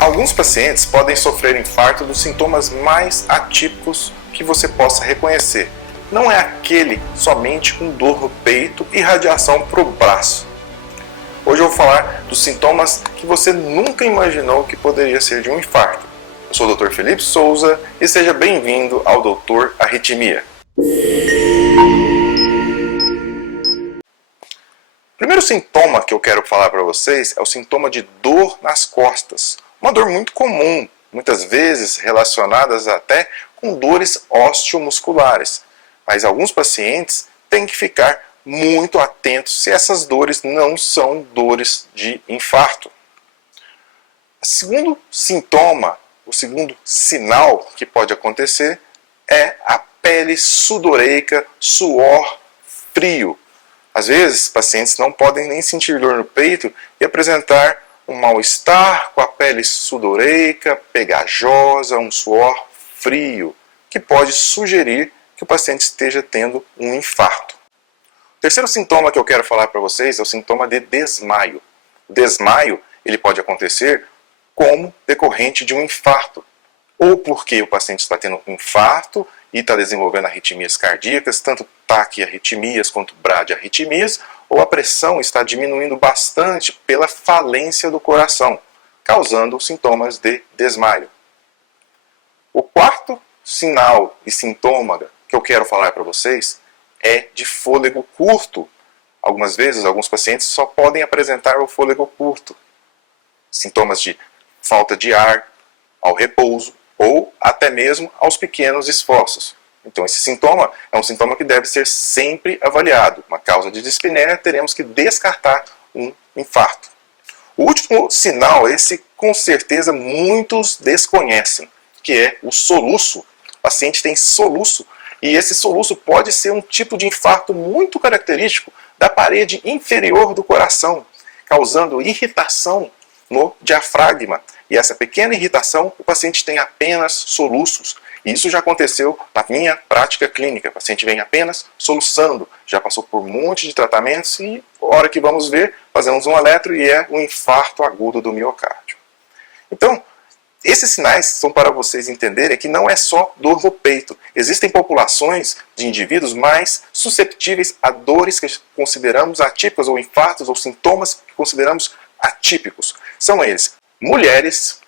Alguns pacientes podem sofrer infarto dos sintomas mais atípicos que você possa reconhecer. Não é aquele somente com dor no peito e radiação para o braço. Hoje eu vou falar dos sintomas que você nunca imaginou que poderia ser de um infarto. Eu sou o Dr. Felipe Souza e seja bem-vindo ao Dr. Arritmia. O primeiro sintoma que eu quero falar para vocês é o sintoma de dor nas costas. Uma dor muito comum, muitas vezes relacionadas até com dores osteomusculares. Mas alguns pacientes têm que ficar muito atentos se essas dores não são dores de infarto. O segundo sintoma, o segundo sinal que pode acontecer é a pele sudoreica, suor frio. Às vezes, pacientes não podem nem sentir dor no peito e apresentar um mal-estar com a pele sudoreica, pegajosa, um suor frio, que pode sugerir que o paciente esteja tendo um infarto. O terceiro sintoma que eu quero falar para vocês é o sintoma de desmaio. O desmaio ele pode acontecer como decorrente de um infarto, ou porque o paciente está tendo um infarto e está desenvolvendo arritmias cardíacas, tanto taquiarritmias quanto bradiarritmias, ou a pressão está diminuindo bastante pela falência do coração, causando sintomas de desmaio. O quarto sinal e sintoma que eu quero falar para vocês é de fôlego curto. Algumas vezes, alguns pacientes só podem apresentar o fôlego curto. Sintomas de falta de ar ao repouso ou até mesmo aos pequenos esforços. Então esse sintoma é um sintoma que deve ser sempre avaliado. Uma causa de dispneia, teremos que descartar um infarto. O último sinal, esse com certeza muitos desconhecem, que é o soluço. O paciente tem soluço e esse soluço pode ser um tipo de infarto muito característico da parede inferior do coração, causando irritação no diafragma. E essa pequena irritação, o paciente tem apenas soluços. E isso já aconteceu na minha prática clínica. O paciente vem apenas soluçando, já passou por um monte de tratamentos e, a hora que vamos ver, fazemos um eletro e é um infarto agudo do miocárdio. Então, esses sinais são para vocês entenderem que não é só dor no peito. Existem populações de indivíduos mais susceptíveis a dores que consideramos atípicas, ou infartos, ou sintomas que consideramos atípicos. São eles: mulheres,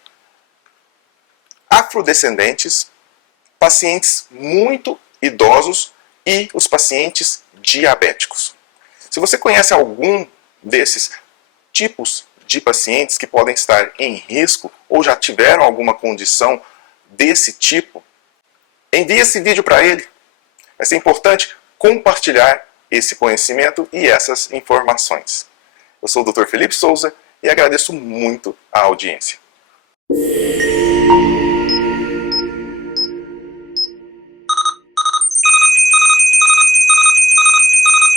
afrodescendentes, pacientes muito idosos e os pacientes diabéticos. Se você conhece algum desses tipos de pacientes que podem estar em risco ou já tiveram alguma condição desse tipo, envie esse vídeo para ele. Vai ser importante compartilhar esse conhecimento e essas informações. Eu sou o Dr. Felipe Souza e agradeço muito a audiência.